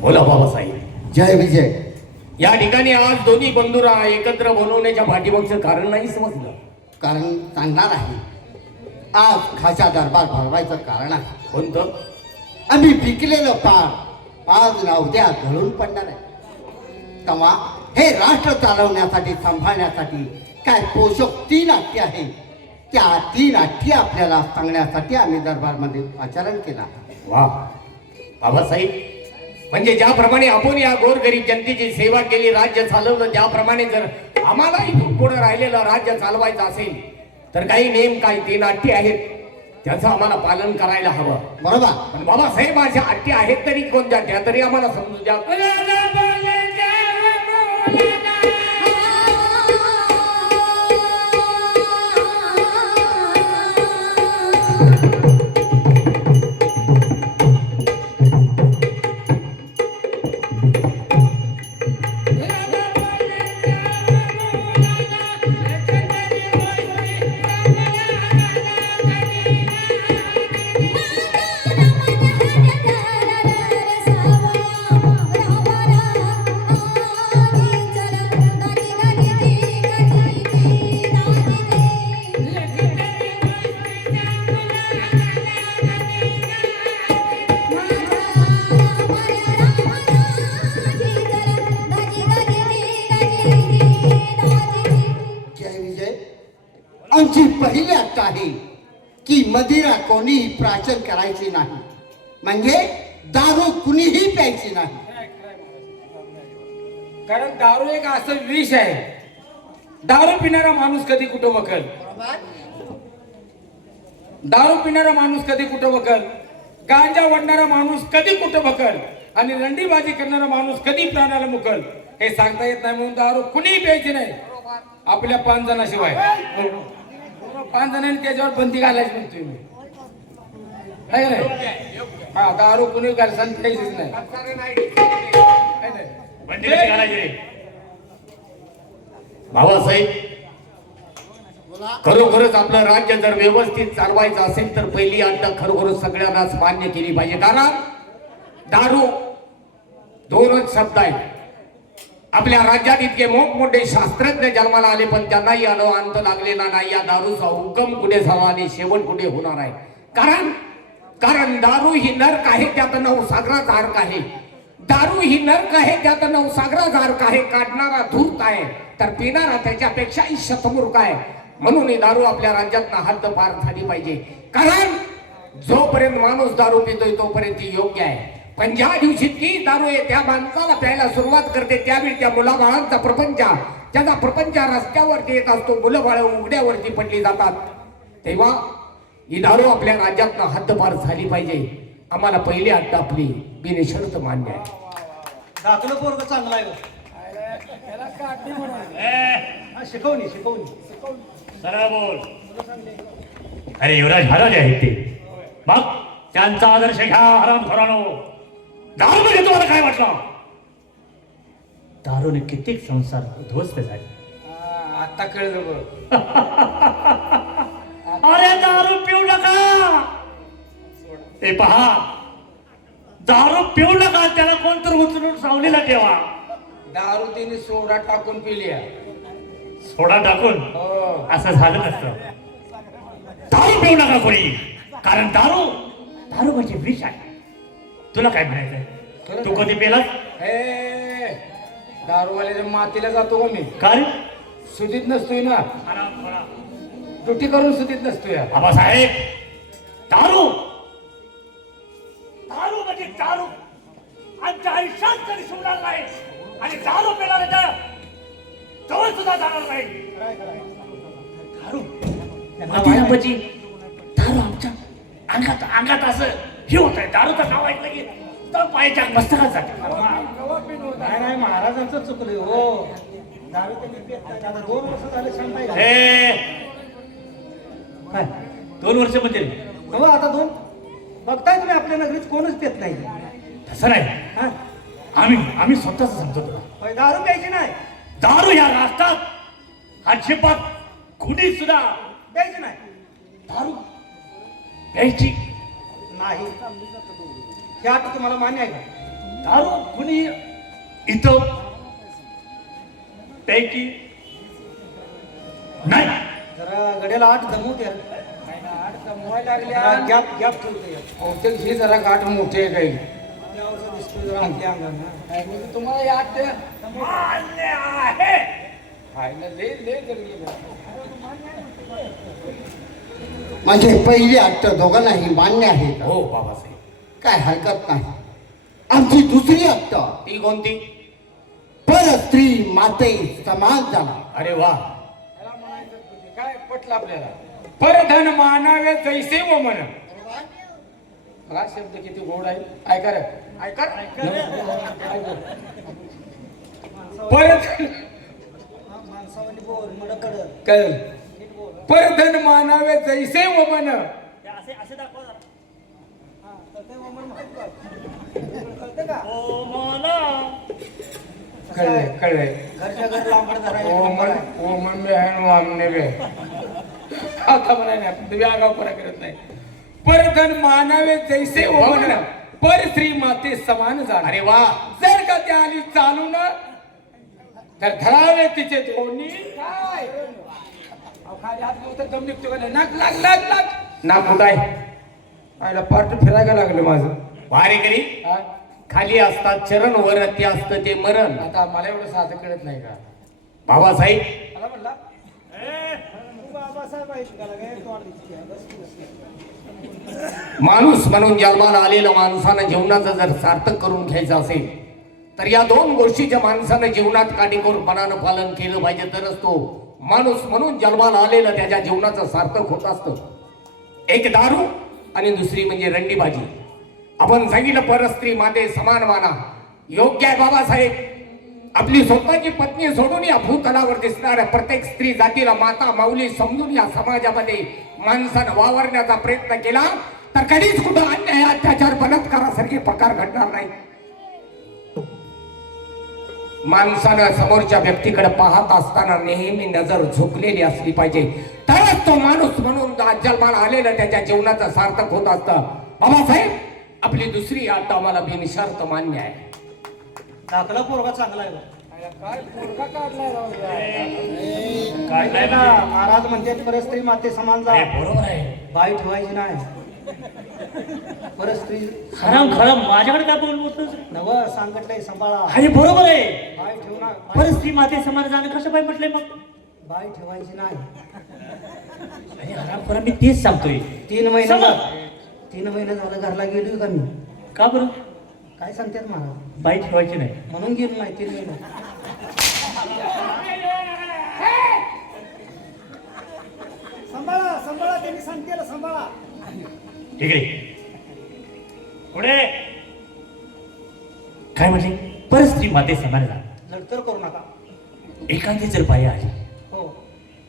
बोला बाबासाहेब. जय विजय. या ठिकाणी आज दोन्ही बंधुरा एकत्र बनवण्याच्या पाठीमागचं कारण नाही समजलं. कारण सांगणार आहे. आज खासा दरबार भरवायचं कारण आहे. कोणतं? आम्ही पिकलेलं पान आज ना उद्या घडून पडणार आहे. तेव्हा हे राष्ट्र चालवण्यासाठी सांभाळण्यासाठी काय पोषक 3 नाट्य आहे. त्या 3 नाट्य आपल्याला सांगण्यासाठी आम्ही दरबारमध्ये आचरण केला. वा बाबासाहेब, म्हणजे ज्याप्रमाणे आपण या गोरगरीब जनतेची सेवा केली, राज्य चालवलं, त्याप्रमाणे जर आम्हाला इथून पुढे राहिलेलं राज्य चालवायचं असेल तर काही नेम काही 3 अट्टी आहेत, त्याचं आम्हाला पालन करायला हवं. बरोबर. पण बाबासाहेब अशा अट्टी आहेत तरी कोणत्या, त्या तरी आम्हाला समजू द्या. आमची पहिली अट आहे की मदिरा कोणीही प्राशन करायची नाही, म्हणजे दारू कुणीही प्यायची नाही. कारण दारू एक असं विष आहे. दारू पिणारा माणूस कधी कुठं वकल, दारू पिणारा माणूस कधी कुठं वकल, गांजा वडणारा माणूस कधी कुठं वकल, आणि रंडीबाजी करणारा माणूस कधी प्राणाला मुकल हे सांगता येत नाही. म्हणून दारू कुणीही प्यायची नाही, आपल्या 5 जणांशिवाय. 5 जणांनी त्याच्यावर बंदी घालायची म्हणतोय मी. आहे नाही? हा, दारू कुणी घालसान प्यायचीच नाही. बंदी कशी घालायची? बाबासाहेब, खरोखरच आपलं राज्य जर व्यवस्थित चालवायचं असेल तर पहिली अट खरोखरच सगळ्यांनाच मान्य केली पाहिजे. कारण दारू 2च शब्द आहेत. आपल्या राज्यात इतके मोठमोठे शास्त्रज्ञ जन्माला आले पण त्यांनाही अंत लागलेला नाही. या दारूचा उगम कुठे झाला आणि शेवट कुठे होणार आहे. कारण दारू ही नरक आहे, त्यात 9 सागराचा अर्क आहे. दारू ही नरक आहे, त्यात 9 सागराचा अर्क आहे. काढणारा धूर्त आहे तर पिणारा त्याच्यापेक्षाही शतमूर्ख आहे. म्हणून ही दारू आपल्या राज्यात हद्द पार झाली पाहिजे. कारण जोपर्यंत माणूस दारू पितोय तोपर्यंत ती योग्य आहे, पण ज्या दिवशी ती दारू आहे त्या माणसाला प्यायला सुरुवात करते त्यावेळी त्या मुलाबाळांचा प्रपंच, त्याचा प्रपंच रस्त्यावरती येत असतो. मुलं बाळ उघड्यावरती पडली जातात. तेव्हा ही दारू आपल्या राज्यात हद्दपार झाली पाहिजे. आम्हाला पहिली अट आपली बिनशर्त मान्य आहे. दाखलं पोरग चांगला आहे. शिकवणी सरळ बोल. अरे युवराज महाराज आहेत ते, मग त्यांचा आदर्श घ्या. हरामखोरानो, दारू म्हणजे तुम्हाला काय वाटलं? दारूने कित्येक संसार उद्ध्वस्त झाले. आता कळलं बघ. अरे दारू पिऊ नका. ते पहा, दारू पिऊ नका. त्याला कोणतर उचलून सावलीला ठेवा. दारू तिने सोडा टाकून पिली. सोडा टाकून हो. असं झालं नसतं. दारू पिऊ नका कोणी, कारण दारू म्हणजे विष आहे. तुला काय म्हणायचंय? तू कधी पेलास? दारूवाल्याच्या मातीला जातो का मी? काय सुधीत नसतोय ना, तुटी करून सुधीत नसतोय. बाबासाहेब, दारू म्हणजे दारू आमच्या आयुष्यात कधी सोडणार नाही, आणि दारू पेला जवळ सुद्धा जाणार नाही. दारू म्हणजे दारू आमच्या अंगात असं हे होत आहे. दारूचं नाव ऐकलं की तर पायाच्या मस्तकात जाते. नाही महाराजांचं चुकलं हो. दारू त्यांनी पेत नाही. आता 2 वर्ष झाले शांत आहे. हे काय 2 वर्ष म्हणजे हो, आता 2 बघताय तुम्ही आपल्या नगरीत कोणच पेत नाही. तसं नाही. हा, आम्ही स्वतःच सांगतो तुला, होय, दारू प्यायची नाही. दारू या राष्ट्रात अजिबात कुणी सुद्धा प्यायची नाही. दारू प्यायची नाही. हे आता तुम्हाला मान्य आहे का? दारू कुणी इथं पैकी नाही. जरा गड्याला आठ दमवते यार. आठ कमवायला लागल्या गॅप गॅप ठेवते यार. बहुतेक ही जरा गाठ मोठी आहे काही त्यावरचं दिसतोय जरा आपल्या अंगानं. काय म्हणजे तुम्हाला याद द्या मान्य आहे. खायला लय जरी म्हणजे पहिली अट्ट दोघांनाही मान्य आहे का? हो बाबासाहेब. काय हरकत नाही. आमची दुसरी अट्ट ती कोणती? पर स्त्री माते समान झाला. अरे वा. त्याला म्हणायचं म्हणजे काय पटलं आपल्याला परधन मानावे जैसे व मन. हा शब्द किती गोड आहे. ऐका रे ऐका परधन माणसावानी बोल मडकड. कळलं परधन मानावे जैसे व मन. असे असे दाखवा जरा. कळतं का? ओ मला कळलंय घरच्या घर लांबड धरायला ओ मन बे आहे ना आमने बे आता म्हणाय आपण व्यागाव परा करत नाही. परधन मानावे जैसे व मन पर श्री माते समान झाला. अरे वा. जर का त्या आली चालून तर धरावे तिचे दोन्ही काय अहो, खाली हात घेऊन तर दम निघतो का नाही. नाक लाग लाग लाग ना कुठाय आयला पार्ट फिरायला लागलं माझं. भारेकरी हा? खाली असतात चरण, वरती असतं ते मरण. आता मला एवढं साधं कळत नाही का. बाबासाहेब मला म्हणला तू बाबासाहेब आहेस का लगे? तोंड दिसते आहे. बस की बस. माणूस म्हणून जन्माला आलेल्या माणसानं जीवनाचं जर सार्थक करून घ्यायचं असेल तर या दोन गोष्टीच्या माणसानं जीवनात काटेकोरपणानं पालन केलं पाहिजे तरच तो माणूस म्हणून जन्माला आलेलं त्याच्या जीवनाचं सार्थक होत असतं. एक दारू आणि दुसरी म्हणजे रंडीबाजी. आपण सांगितलं परस्त्री माते समान माना. योग्य आहे बाबासाहेब. आपली स्वतःची पत्नी सोडून या भूतलावर दिसणाऱ्या प्रत्येक स्त्री जातीला माता माऊली समजून या समाजामध्ये माणसानं वावरण्याचा प्रयत्न केला तर कधीच कुठं अन्याय अत्याचार बलात्कारासारखे प्रकार घडणार नाही. माणसानं समोरच्या व्यक्तीकडे पाहत असताना नेहमी नजर झुकलेली असली पाहिजे तरच तो माणूस म्हणून जन्माला आलेलं त्याच्या जीवनाचं सार्थक होत असतं. बाबासाहेब आपली दुसरी अट आम्हाला बिनशर्त मान्य आहे. दाखला पोरगा चांगला आहे बा. काय पोरगा काढलाय राव. काय काय ना महाराज म्हणते परस्त्री माते समान जा. बरोबर आहे. बाई ठेवायची नाही. परस्त्री खरं खरं माझ्याकडे काय बोलतोस? नव सांगितलंय सांभाळा. अरे बरोबर आहे. बाई ठेवणार. परस्त्री माते समान जाणं कसं पाय म्हटलंय मग? बाई ठेवायची नाही. अरे हरामखोरा मी तेच सांगतोय. 3 महिने झालं घरला गेली का मी. का बरं? काय सांगतात महाराज? बाई ठेवायची नाही. म्हणून गेलो नाही 3 महिने. सांभाळा सांभाळा त्यांनी सांगते सांभाळा. ठीक आहे. पुढे काय म्हटले? परस्त्री माते समान जा. लढतर करू नका. एखादी जर बाई आली, हो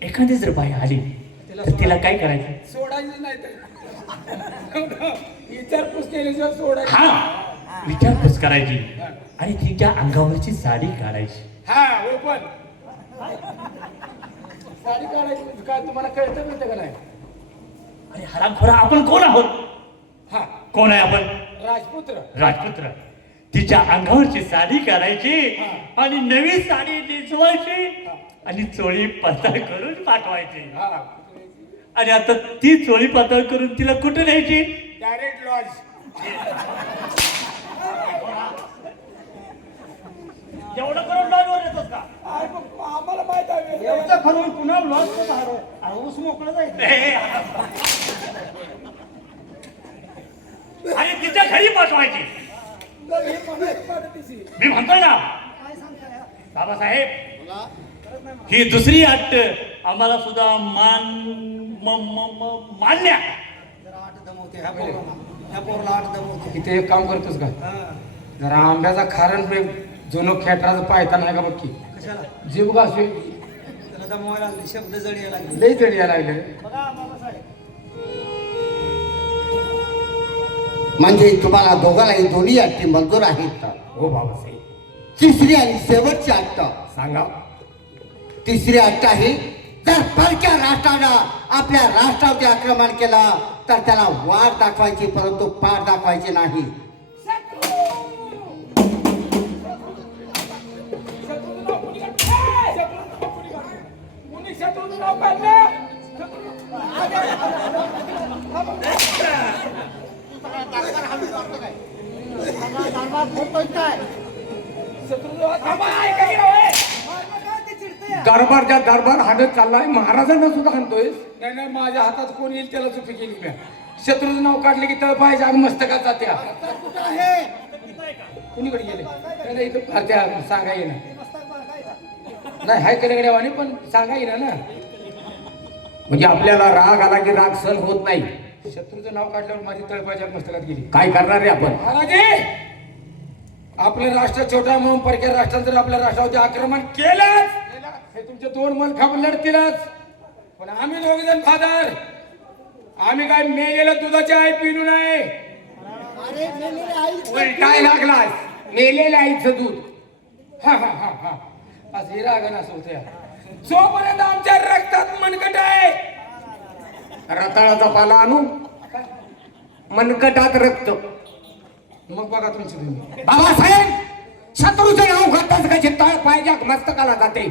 एखादी जर बाई आली तर तिला काय करायचं? सोडायचं नाही तर विचारपूस केल्याशिवाय सोडायचं. हा विचारपूस करायची आणि तिच्या अंगावरची साडी काढायची. हा ओपन साडी काढायची म्हणजे काय तुम्हाला कळतं मिळतं का नाही. अरे हरामखोरा आपण कोण आहोत? हा कोण आहे आपण? राजपुत्र. राजपुत्र. तिच्या अंगावरची साडी काढायची आणि नवी साडी नेसवायची आणि चोळी पातळ करून पाठवायची. हा आणि आता ती चोळी पातळ करून तिला कुठे न्यायची? Direct lodge. एवढं करून लॉजवर येतोस का? आम्हाला माहित आहे. एवढं करून पुन्हा लॉस ऊस मोकळं जायचं. आणि तिच्या घरी पाठवायची. मी म्हणतोय ना काय सांगताय? बाबासाहेब, ही दुसरी अट आम्हाला सुद्धा मान्य. जरा आठ दमवते ह्या पोराला. ह्या पोराला आठ दमवते. इथे एक काम करतोस का हा. जरा आंब्याचा खारण पे जुनं खेटराचं पायता नाही का बघ की कशाला? जीव घासू त्याला दमवायला लागले. शब्द जड यायला लागले. लई जड यायला लागले. बघा बाबासाहेब. म्हणजे तुम्हाला दोघांनाही दोन्ही अट्टी मंजूर आहेत का? हो बाबासाहेब. तिसरी आणि शेवटची अट्ट. सांगा. तिसरी अट्ट आहे जर परक्या राष्ट्रानं आपल्या राष्ट्रावरती आक्रमण केलं तर त्याला वाट दाखवायची परंतु पाठ दाखवायची नाही. वाद होतोय काय? शत्रुंजय थांबा, ऐका की राव, ए. दरबारच्या दरबार हाडत चाललाय, महाराजांना सुद्धा हाणतोय. नाही नाही, माझ्या हातात कोण येईल त्याला चुकी केली मी. शत्रूचं नाव काढले की तळ पाहिजे आणि मस्तकात जात्या. कुठं आहे? कुणीकडे गेले? नाही नाही, इथं भारत्या सांगा येईना. नाही हाय कडेवाणी पण सांगा येईना ना. म्हणजे आपल्याला राग आला की राग सहन होत नाही. शत्रूचं नाव काढल्यावर माझी तळ पाहिजे मस्तकात गेली. काय करणार आहे आपण? महाराजे, आपलं राष्ट्र छोटा म्हणून परक्या राष्ट्रात जर आपल्या राष्ट्रावरती आक्रमण केलंच हे तुमचे दोन मलखांब लढतीलच. पण आम्ही दोघ जण फादर, आम्ही काय मेलेलं दुधाची आई पिलू नाही. अरे मेलेली आई उलटाय लागलास, मेलेल्या आईचं दूध. हा हा हा हा, असं ही रागण असं होत्या. जोपर्यंत आमच्या रक्तात मनकट आहे. रताळाचा पाला आणू, मनकटात रक्त. मग बघा तुमची तुम्ही. बाबासाहेब, शत्रूचं नाव घातच का चित्ताळ पाहिजे मस्तकाला जाते.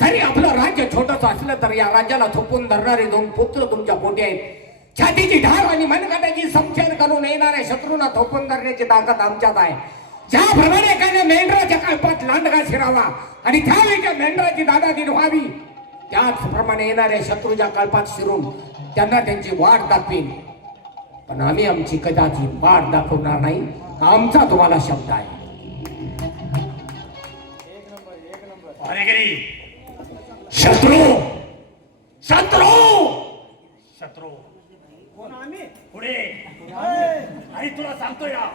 जरी आपलं राज्य छोटंच असलं तर या राज्याला थोपून धरणारे दोन पुत्र तुमच्या पोटी आहेत. छातीची ढाल आणि मनगटाची समशेर करून येणाऱ्या शत्रूंना थोपून धरण्याची ताकद आमच्यात आहे. ज्याप्रमाणे एखाद्या मेंढराच्या कळपात लांडगा शिरावा आणि त्यावेळी मेंढराची दादागिरी व्हावी, त्याचप्रमाणे येणाऱ्या शत्रूच्या कळपात शिरून त्यांना त्यांची वाट दाखवीन. पण आम्ही आमची कदाचित वाट दाखवणार नाही, आमचा तुम्हाला शब्द आहे. भारेगिरी, शत्रू शत्रू शत्रू कोण आम्ही? पुढे. आणि तुला सांगतोय ना,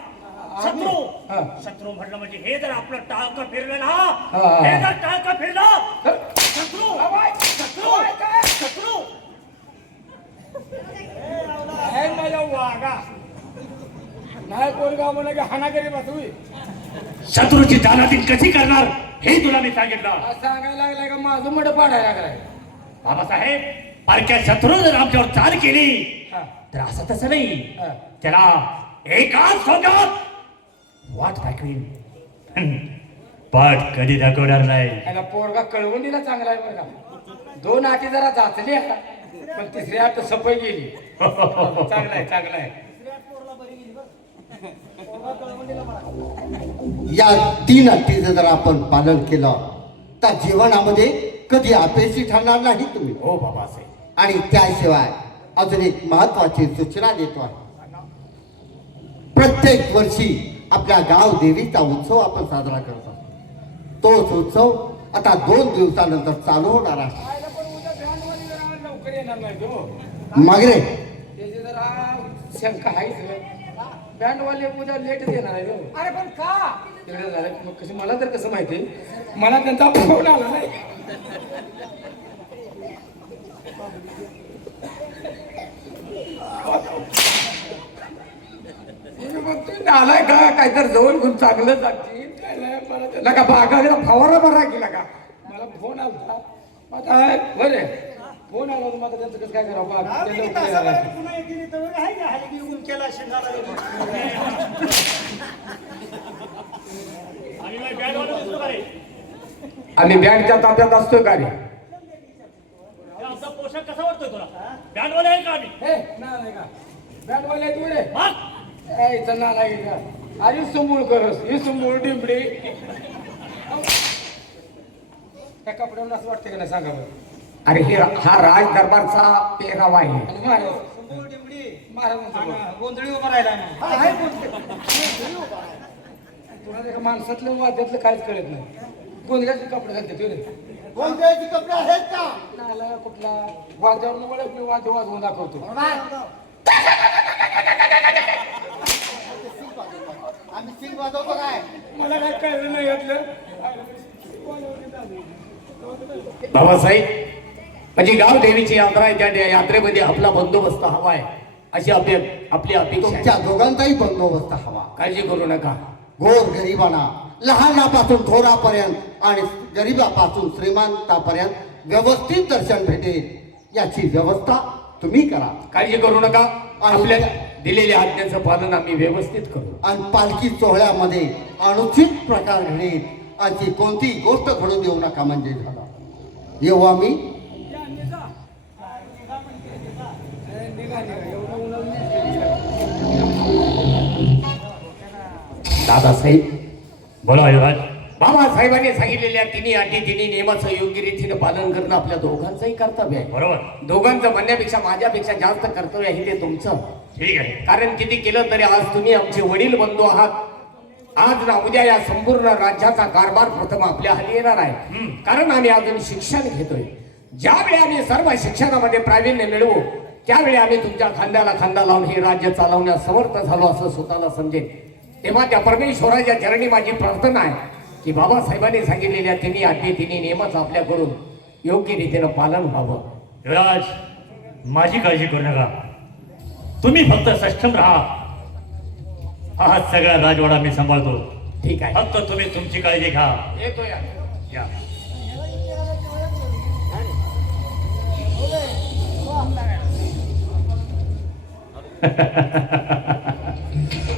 शत्रू हा. शत्रू म्हटलं म्हणजे हे जर आपलं टाळकं फिरलं ना, हा. हे जर टाळकं फिरलं, शत्रू शत्रू शत्रू. हे माझ्या वागा नाही कोण गाव म्हणा की हानागरी बसवी. शत्रूची जानातीन कशी करणार हे तुला मी सांगितलं. आज सांगायला लागलाय का माझं मड पाडायला लागलाय. बाबासाहेब, पारख्या शत्रू जर आमच्यावर चाल केली हा. तर असं तसं नाही, हा. त्याला एकाच सोबत वाट दाखवीन. पाठ कधी दाखवणार नाही. याला पोरगा कळवणीला चांगला आहे बघा. दोन आटी जरा जाचली पण तिसरी आट सफाई गेली. चांगला आहे चांगला आहे. या 3 अटीचं जर आपण पालन केलं तर जीवनामध्ये कधी अपयशी ठरणार नाही तुम्ही. हो बाबासाहेब. आणि त्याशिवाय अजून एक महत्वाची सूचना देतो आहे. प्रत्येक वर्षी आपल्या गाव देवीचा उत्सव आपण साजरा करतो. तोच उत्सव आता 2 दिवसानंतर चालू होणार आहे. आयला पण उद्या बँडवाली जरा लवकर येणार नाही तो. मग रे, त्याची जरा शंका आहेच. बँडवाले उद्या लेट देणार आहे. अरे पण का तिकडे झालं की मग कसं मला तर कसं माहिती, मला त्यांचा फोन आला नाही. आलाय का काय तर जवळ घेऊन चांगलं जातील का बागाला फवारा बरा केला का. मला फोन आला आता बरे फोन आला होता. माझं त्यांचं कसं काय करावं बाग ते लवकर येणार आहे. पुन्हा एक दिली तर आहे का? हाली की ऊन केला शेंगाला. आणि मग बँडवाला दिसतो का रे? आम्ही बँडच्या ताब्यात असतोय का रे? हे आमचा पोशाख कसा वाटतोय तुला? बँडवाले आहे का आम्ही? हे नाही का बँडवाले आहेत पुढे मग इथं ना नाही अरे सुंबूळ करस ही सुंबूळ डिंबडी. त्या कपड्यावर असं वाटतं का नाही सांगा बरं. अरे हा राज दरबारचा पेहराव आहे. आणि महाराजांचं बघ. गोंधळी उभा राहिला ना. आहे तुला एका माणसातलं वाद्यातलं काहीच कळत नाही. गोंधळ्याचे कपडे घालते तुझे कोणत्याचे कपडे आहेत का? नाला कुठला वाद्यावर आपले वाद्य वाजवून दाखवतो. आम्ही सिंग वाजवतो काय? मला काय कळलं नाही यातलं. बाबासाहेब, म्हणजे गाव देवीची यात्रा आहे. त्या यात्रेमध्ये आपला बंदोबस्त हवा आहे अशी आपली अपेक्षा आहे. तुमच्या दोघांचाही बंदोबस्त हवा. काळजी करू नका. गोर गरिबांना, लहानापासून थोरापर्यंत आणि गरिबापासून श्रीमंतापर्यंत व्यवस्थित दर्शन भेटेल याची व्यवस्था तुम्ही करा. काळजी करू नका. आपल्या दिलेल्या आज्ञेचं पालन आम्ही व्यवस्थित करू. आणि पालखी सोहळ्यामध्ये अनुचित प्रकार घडेल अशी कोणतीही गोष्ट घडू देऊ नका. म्हणजे झाला येऊ आम्ही. दादासाहेब, बोला युवराज. बाबासाहेबांनी सांगितलेल्या तिन्ही अटी तिन्ही नियमाचं योग्य रीतीने पालन करणं आपल्या दोघांचंही कर्तव्य आहे. बरोबर. दोघांचं म्हणण्यापेक्षा माझ्यापेक्षा जास्त कर्तव्य आहे ते तुमचं. ठीक आहे. कारण किती केलं तरी आज तुम्ही आमचे वडील बंधू आहात. आज ना उद्या या संपूर्ण राज्याचा कारभार प्रथम आपल्या हाती येणार आहे. कारण आम्ही अजून शिक्षण घेतोय. ज्यावेळी आम्ही सर्व शिक्षणामध्ये प्रावीण्य मिळवू त्यावेळी आम्ही तुमच्या खांद्याला खांदा लावून हे राज्य चालवण्यास समर्थ झालो असं स्वतःला समजेल. तेव्हा त्या परमेश्वराच्या चरणी माझी प्रार्थना आहे की बाबासाहेबांनी सांगितलेल्या तिन्ही अटी तिन्ही नियमाचं आपल्याकडून योग्य रीतीनं पालन व्हावं. युवराज, माझी काळजी करू नका. तुम्ही फक्त सक्षम राहा. हा सगळा राजवाडा मी सांभाळतो. ठीक आहे. फक्त तुम्ही तुमची काळजी घ्या. येतो या. या.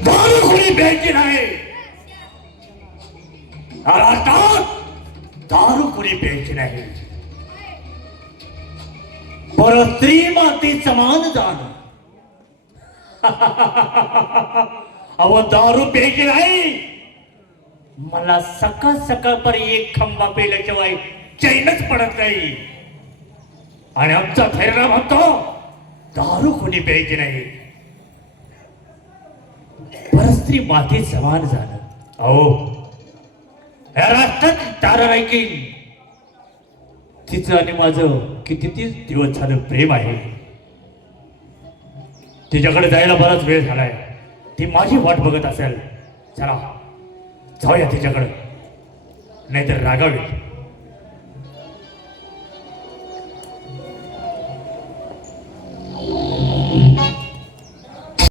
दारू कोणी प्यायची नाही. दारू कोणी प्यायची नाही. पर स्त्री माती समान जाण. अहो, दारू प्यायची नाही. मला सकाळ सकाळपर्यंत एक खंबा पेल्याशिवाय चैनच पडत नाही. आणि आमचा थैरा म्हणतो दारू कोणी प्यायची नाही. परस्त्री माती समान झालं. अहो, या राष्ट्रात तारा रायकीन तिचं आणि माझं किती दिवस झालं प्रेम आहे. तिच्याकडे जायला बराच वेळ झालाय. ती माझी वाट बघत असेल. चला जाऊया तिच्याकडे, नाहीतर रागावेल.